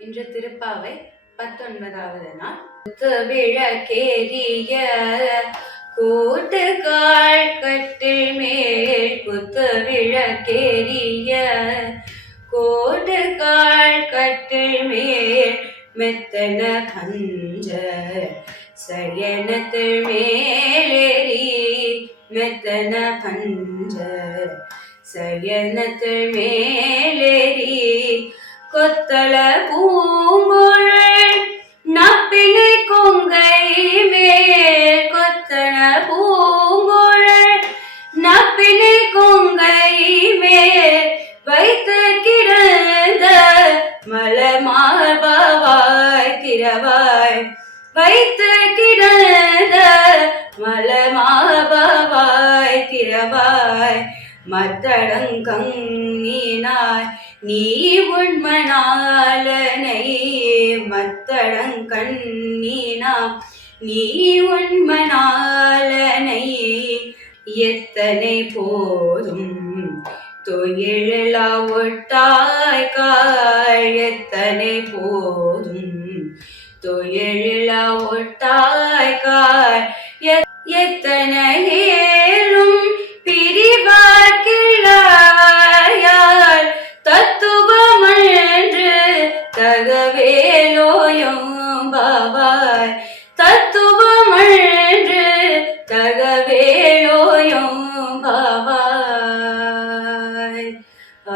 இன்று திருப்பாவை பத்தொன்பதாவது நாள். குத்து கூட்டு கூட்டுக்கால் கட்டில் மேல் குத்து விளக்கேறிய கோட்டுக்கால் கட்டில் மேல் மெத்தன கஞ்ச சயனத்தில் மேலேறி மெத்தன கஞ்ச சயனத்தில் மேலேறி கொத்தள பூங்குழல் நப்பினை கொங்கை மேல் கொத்தள பூங்குழல் நப்பினை கொங்கை மேல் வைத்து கிடந்த மலமார்பவாய் திரவாய் வைத்து கிடந்த மலமார்பவாய் திரவாய் மத்தடங்கண்ணினாய் நீ உண்மனாலனை மத்தடங்கண்ணினா நீ உண்மனாலனை எத்தனை போதும் தொழிலா ஒட்டாய் காய் எத்தனை போதும் தொழிலா ஒட்டாய் காய் எத்தனை தகவேலோயம் பாபாய். தத்துவமன்று தகவேலோயம் பாபாய். ஆ